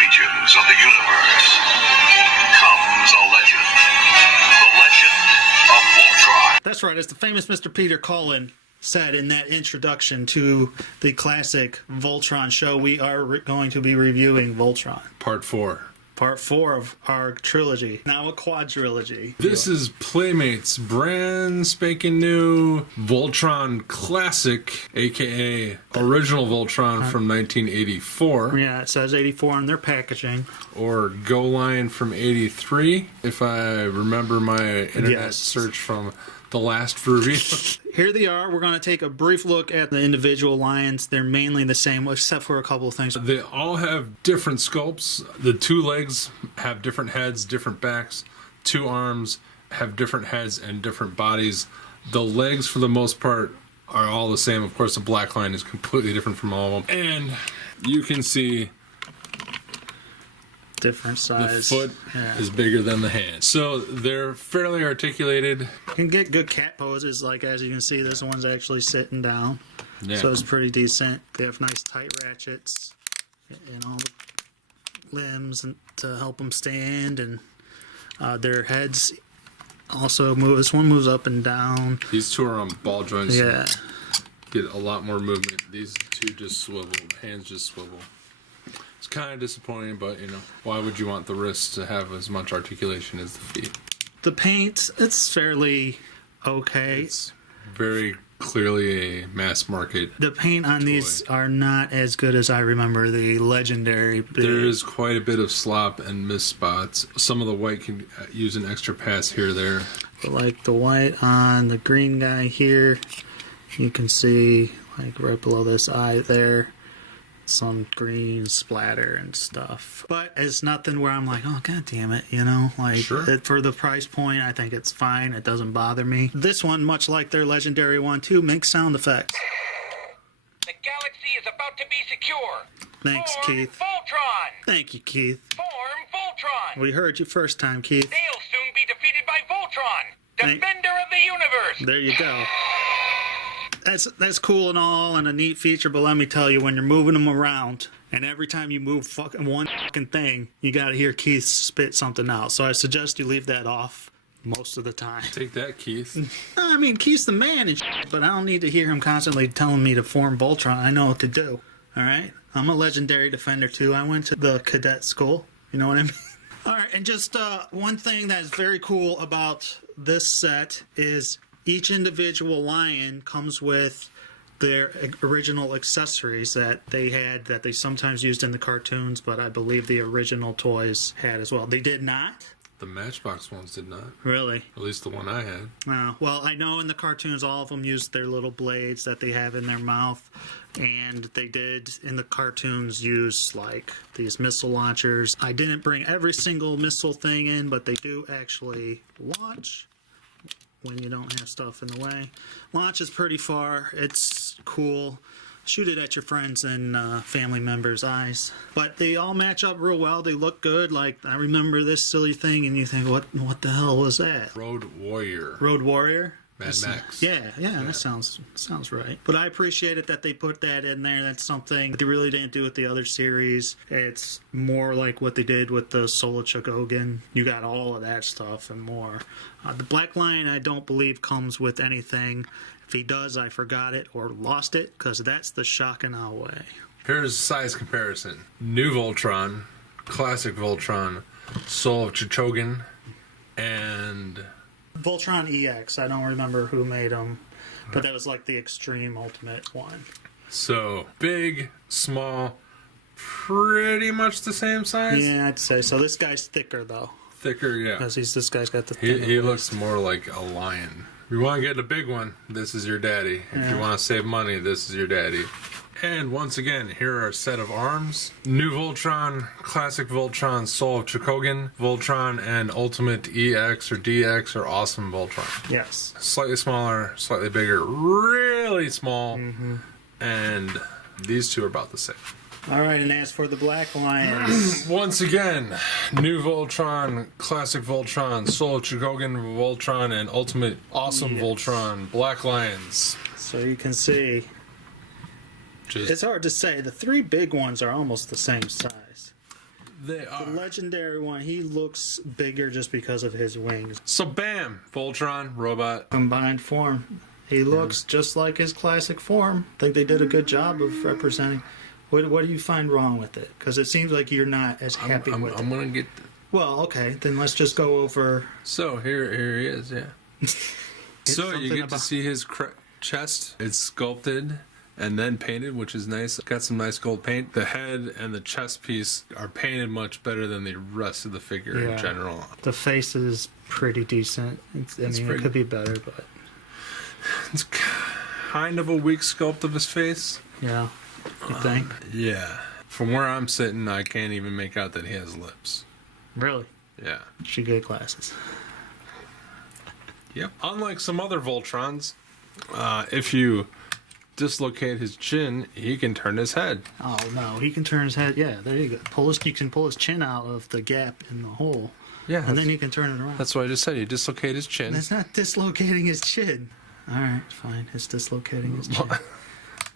reaches of the universe comes a legend. The legend of Voltron. That's right, as the famous Mr. Peter Cullen said in that introduction to the classic Voltron show, we are going to be reviewing Voltron. Part 4. Part 4 of our trilogy. Now a quadrilogy. This is Playmates' brand spanking new Voltron Classic, aka original Voltron from 1984. Yeah, it says 84 on their packaging. Or Go Line from 83, if I remember my internet search from the last review. Here they are. We're going to take a brief look at the individual lines. They're mainly the same, except for a couple of things. They all have different sculpts. The two legs have different heads, different backs. Two arms have different heads and different bodies. The legs, for the most part, are all the same. Of course, the black line is completely different from all of them. And you can see different size. the foot is bigger than the hand. So they're fairly articulated. You can get good cat poses, like as you can see, this one's actually sitting down. Yeah. So it's pretty decent. They have nice tight ratchets in all the limbs to help them stand, and their heads also move. This one moves up and down. These two are on ball joints. Yeah. Get a lot more movement. These two just swivel. Hands just swivel. It's kind of disappointing, but, you know, why would you want the wrists to have as much articulation as the feet? The paint, it's fairly okay. It's very clearly a mass market. The paint on these are not as good as I remember the legendary. There is quite a bit of slop and missed spots. Some of the white can use an extra pass here or there. Like the white on the green guy here, you can see, like right below this eye there, some green splatter and stuff. But it's nothing where I'm like, oh, god damn it, you know? Like, for the price point, I think it's fine. It doesn't bother me. This one, much like their legendary one, too, makes sound effects. The galaxy is about to be secure. Thanks, Form Keith. Voltron. Thank you, Keith. Form Voltron. We heard you first time, Keith. They'll soon be defeated by Voltron, defender of the universe. There you go. That's cool and all, and a neat feature, but let me tell you, when you're moving them around, and every time you move one fucking thing, you gotta hear Keith spit something out. So I suggest you leave that off most of the time. Take that, Keith. I mean, Keith's the man and shit, but I don't need to hear him constantly telling me to form Voltron. I know what to do. Alright? I'm a legendary defender too. I went to the cadet school. You know what I mean? Alright, and just one thing that's very cool about this set is each individual lion comes with their original accessories that they had, that they sometimes used in the cartoons, but I believe the original toys had as well. They did not? The Matchbox ones did not. Really? At least the one I had. Well, I know in the cartoons all of them used their little blades that they have in their mouth, and they did in the cartoons use like these missile launchers. I didn't bring every single missile thing in, but they do actually launch when you don't have stuff in the way. Launches pretty far. It's cool. Shoot it at your friends and family members' eyes. But they all match up real well. They look good. Like, I remember this silly thing, and you think, what the hell was that? Road Warrior. Road Warrior? Mad Max. Yeah, that sounds right. But I appreciate it that they put that in there. That's something they really didn't do with the other series. It's more like what they did with the Solo Chogogan. You got all of that stuff and more. The Black Lion, I don't believe, comes with anything. If he does, I forgot it or lost it, because that's the shock and awe way. Here's a size comparison. New Voltron, Classic Voltron, Soul of Chogogan, and Voltron EX. I don't remember who made them, but that was like the extreme ultimate one. So, big, small, pretty much the same size? Yeah, I'd say so. This guy's thicker, though. Thicker, yeah. Because this guy's got the He looks more like a lion. If you want to get a big one, this is your daddy. If you want to save money, this is your daddy. And once again, here are a set of arms. New Voltron, Classic Voltron, Soul of Chogogan, Voltron, and Ultimate EX or DX or Awesome Voltron. Yes. Slightly smaller, slightly bigger, really small, and these two are about the same. All right, and as for the Black Lions, once again, New Voltron, Classic Voltron, Soul of Chogogan Voltron, and Ultimate Awesome Voltron, Black Lions. So you can see, it's hard to say. The three big ones are almost the same size. They are. The legendary one, he looks bigger just because of his wings. So bam, Voltron robot. Combined form. He looks just like his classic form. I think they did a good job of representing. What do you find wrong with it? Because it seems like you're not as happy with it. I'm gonna get. Well, okay, then let's just go over. So here he is. Yeah. So you get to see his chest. It's sculpted and then painted, which is nice. Got some nice gold paint. The head and the chest piece are painted much better than the rest of the figure in general. The face is pretty decent. It could be better, but it's kind of a weak sculpt of his face. Yeah, you think? Yeah. From where I'm sitting, I can't even make out that he has lips. Really? Yeah. Should get glasses. Yep. Unlike some other Voltrons, if you dislocate his chin, he can turn his head. Oh no, he can turn his head. Yeah, there you go. You can pull his chin out of the gap in the hole. Yeah, and then you can turn it around. That's what I just said. You dislocate his chin. That's not dislocating his chin. All right, fine. It's dislocating his chin.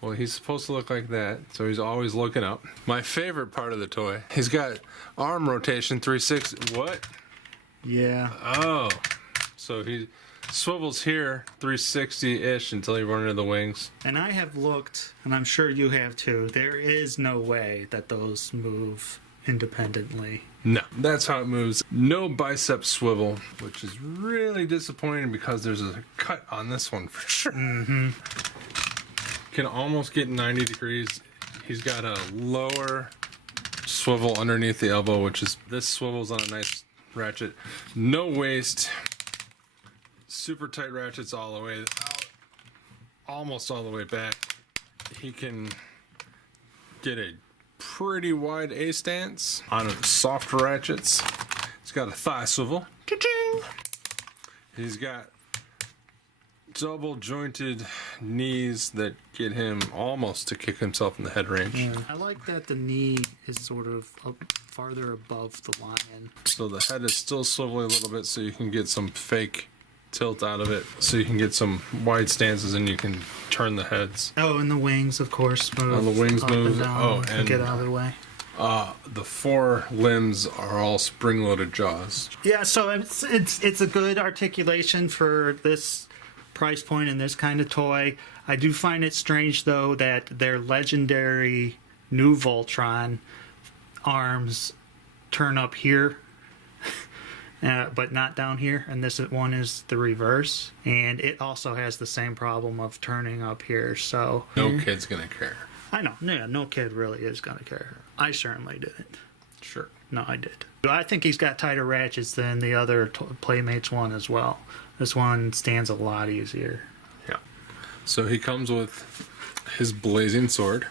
Well, he's supposed to look like that, so he's always looking up. My favorite part of the toy, he's got arm rotation 360. What? Yeah. Oh, so he swivels here 360-ish until he runs into the wings. And I have looked, and I'm sure you have too, there is no way that those move independently. No, that's how it moves. No bicep swivel, which is really disappointing because there's a cut on this one for sure. Mm-hmm. Can almost get 90 degrees. He's got a lower swivel underneath the elbow, which is, this swivels on a nice ratchet. No waist. Super tight ratchets all the way out, almost all the way back. He can get a pretty wide A stance on soft ratchets. He's got a thigh swivel. Cha-ching! He's got double jointed knees that get him almost to kick himself in the head range. Yeah. I like that the knee is sort of up farther above the lion. So the head is still swiveling a little bit so you can get some fake tilt out of it, so you can get some wide stances and you can turn the heads. Oh, and the wings, of course, move. And the wings up move. And down Oh, and get out of the way. The four limbs are all spring-loaded jaws. Yeah, so it's a good articulation for this price point and this kind of toy. I do find it strange though that their legendary new Voltron arms turn up here. But not down here, and this one is the reverse, and it also has the same problem of turning up here. So no kid's gonna care. I know, yeah, no kid really is gonna care. I certainly didn't. Sure. No, I did. I think he's got tighter ratchets than the other Playmates one as well. This one stands a lot easier. Yeah. So he comes with his blazing sword,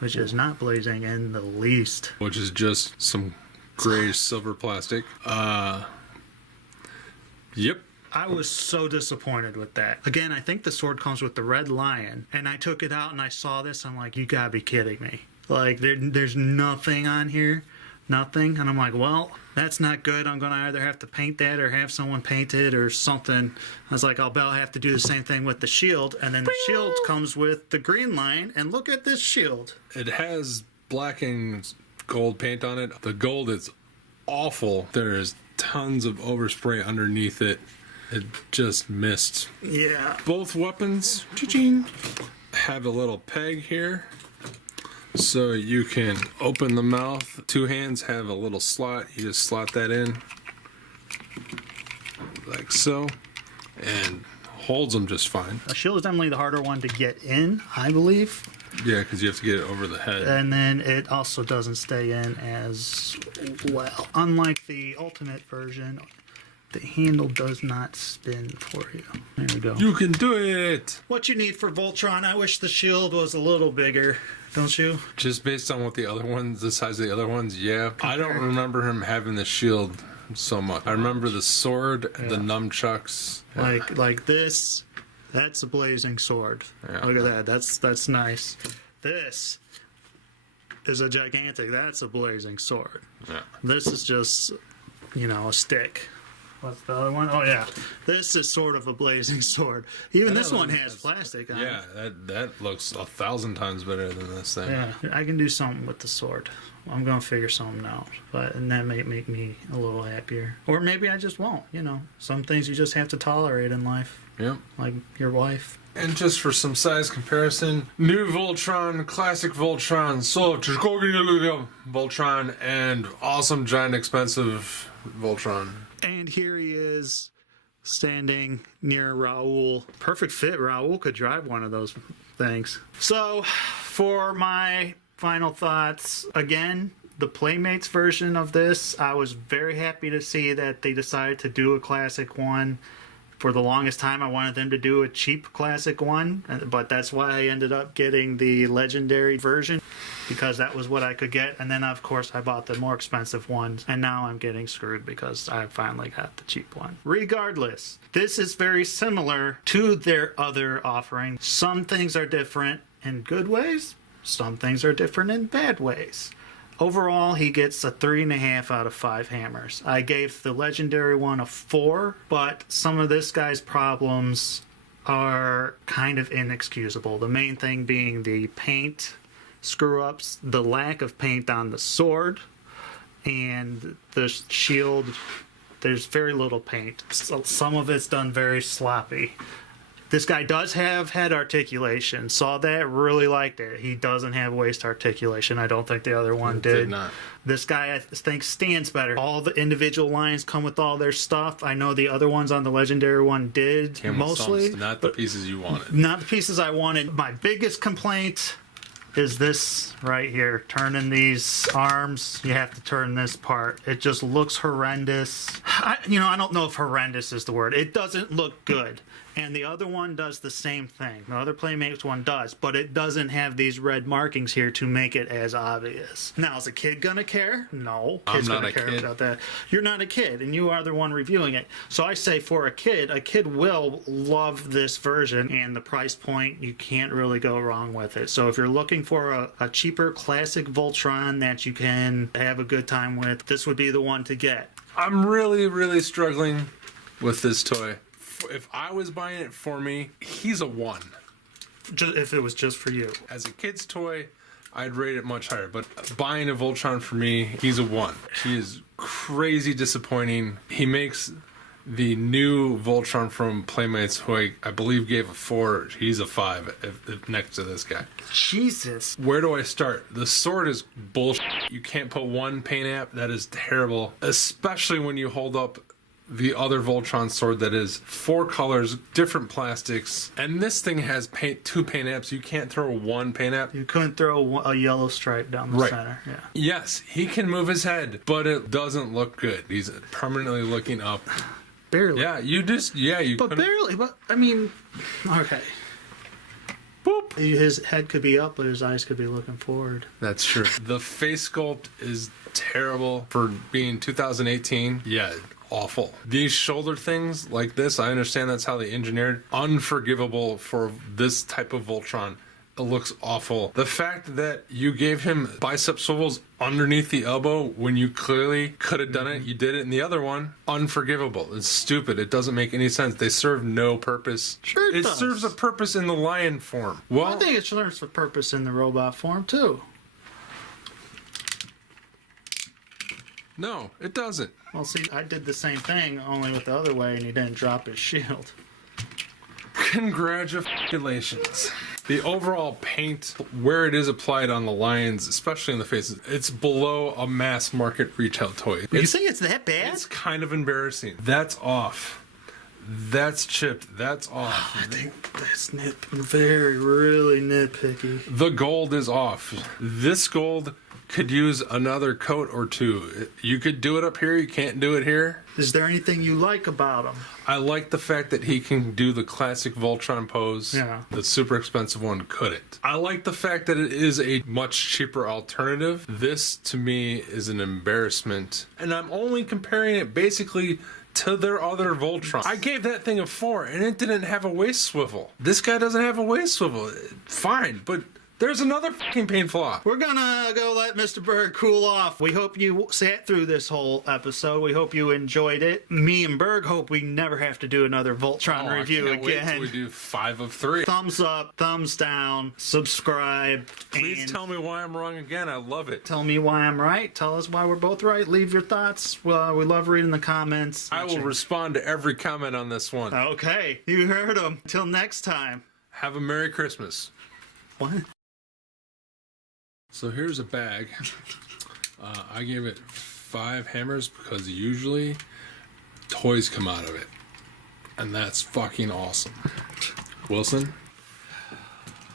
which is not blazing in the least. Which is just some grayish silver plastic. Yep. I was so disappointed with that. Again, I think the sword comes with the red lion, and I took it out and I saw this. I'm like, you gotta be kidding me. Like, there's nothing on here. Nothing. And I'm like, well, that's not good. I'm gonna either have to paint that or have someone paint it or something. I was like, I'll have to do the same thing with the shield. And then the shield comes with the green lion, and look at this shield. It has black and gold paint on it. The gold is awful. There is tons of overspray underneath it. It just missed. Yeah. Both weapons cha-ching, have a little peg here so you can open the mouth. Two hands have a little slot. You just slot that in like so and holds them just fine. A shield is definitely the harder one to get in, I believe. Yeah, because you have to get it over the head. And then it also doesn't stay in as well. Unlike the ultimate version, the handle does not spin for you. There we go. You can do it! What you need for Voltron, I wish the shield was a little bigger, don't you? Just based on what the other ones, the size of the other ones, yeah. I don't remember him having the shield so much. I remember the sword, the nunchucks. Like this. That's a blazing sword. Yeah. Look at that. That's nice. This is a gigantic. That's a blazing sword. Yeah. This is just, a stick. What's the other one? Oh, yeah. This is sort of a blazing sword. Even this one has plastic on it. Yeah, that looks 1,000 times better than this thing. Yeah, I can do something with the sword. I'm going to figure something out. And that may make me a little happier. Or maybe I just won't, you know. Some things you just have to tolerate in life. Yep. Like your wife. And just for some size comparison, new Voltron, classic Voltron, Voltron, and awesome, giant, expensive Voltron. And here he is, standing near Raul. Perfect fit. Raul could drive one of those things. So, for my final thoughts, again, the Playmates version of this, I was very happy to see that they decided to do a classic one. For the longest time, I wanted them to do a cheap classic one, but that's why I ended up getting the legendary version, because that was what I could get. And then, of course, I bought the more expensive ones, and now I'm getting screwed because I finally got the cheap one. Regardless, this is very similar to their other offering. Some things are different in good ways, some things are different in bad ways. Overall, he gets a 3.5 out of 5 hammers. I gave the legendary one a 4, but some of this guy's problems are kind of inexcusable. The main thing being the paint screw-ups, the lack of paint on the sword, and the shield. There's very little paint. Some of it's done very sloppy. This guy does have head articulation. Saw that, really liked it. He doesn't have waist articulation. I don't think the other one did. Not. This guy, I think, stands better. All the individual lines come with all their stuff. I know the other ones on the legendary one did, Came with mostly. some, not the pieces you wanted. Not the pieces I wanted. My biggest complaint is this right here. Turning these arms, you have to turn this part. It just looks horrendous. I don't know if horrendous is the word. It doesn't look good. And the other one does the same thing. The other Playmates one does, but it doesn't have these red markings here to make it as obvious. Now, is a kid gonna care? No. Kid's I'm not gonna a care kid. about that. You're not a kid, and you are the one reviewing it. So I say for a kid will love this version, and the price point, you can't really go wrong with it. So if you're looking for a cheaper classic Voltron that you can have a good time with, this would be the one to get. I'm really, really struggling with this toy. If I was buying it for me, he's a 1. Just, if it was just for you. As a kid's toy, I'd rate it much higher. But buying a Voltron for me, he's a 1. He is crazy disappointing. He makes the new Voltron from Playmates, who I believe gave a 4. He's a 5 if next to this guy. Jesus. Where do I start? The sword is bullshit. You can't put one paint app. That is terrible. Especially when you hold up the other Voltron sword that is 4 colors, different plastics, and this thing has 2 paint apps. You can't throw one paint app. You couldn't throw a yellow stripe down the center. Yeah. Yes, he can move his head, but it doesn't look good. He's permanently looking up. Barely. Yeah, you But couldn't- barely. But, I mean, okay. Boop. His head could be up, but his eyes could be looking forward. That's true. The face sculpt is terrible for being 2018. Yeah, awful. These shoulder things like this, I understand that's how they engineered. Unforgivable for this type of Voltron. It looks awful. The fact that you gave him bicep swivels underneath the elbow when you clearly could have done it, you did it in the other one, unforgivable. It's stupid. It doesn't make any sense. They serve no purpose. Sure it does. serves a purpose in the lion form. Well, I think it serves a purpose in the robot form, too. no, it doesn't. Well, see, I did the same thing, only with the other way, and he didn't drop his shield. Congratulations. The overall paint, where it is applied on the lions, especially in the faces, it's below a mass market retail toy. You think it's that bad? It's kind of embarrassing. That's off. That's chipped. That's off. I think that's really nitpicky. The gold is off. This gold could use another coat or 2. You could do it up here. You can't do it here. Is there anything you like about him? I like the fact that he can do the classic Voltron pose. Yeah. The super expensive one couldn't. I like the fact that it is a much cheaper alternative. This, to me, is an embarrassment. And I'm only comparing it basically to their other Voltron. I gave that thing a 4, and it didn't have a waist swivel. This guy doesn't have a waist swivel. Fine, but There's another fucking paint flaw. We're gonna go let Mr. Berg cool off. We hope you sat through this whole episode. We hope you enjoyed it. Me and Berg hope we never have to do another Voltron review I can't wait again. till we do 5 of 3. Thumbs up, thumbs down, subscribe. Please and tell me why I'm wrong again. I love it. tell me why I'm right. Tell us why we're both right. Leave your thoughts. We love reading the comments. I will respond to every comment on this one. Okay, you heard him. Till next time. Have a Merry Christmas. What? So here's a bag. I gave it 5 hammers because usually toys come out of it. And that's fucking awesome. Wilson,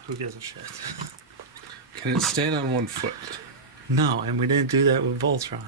Who gives a shit? can it stand on one foot? No, and we didn't do that with Voltron.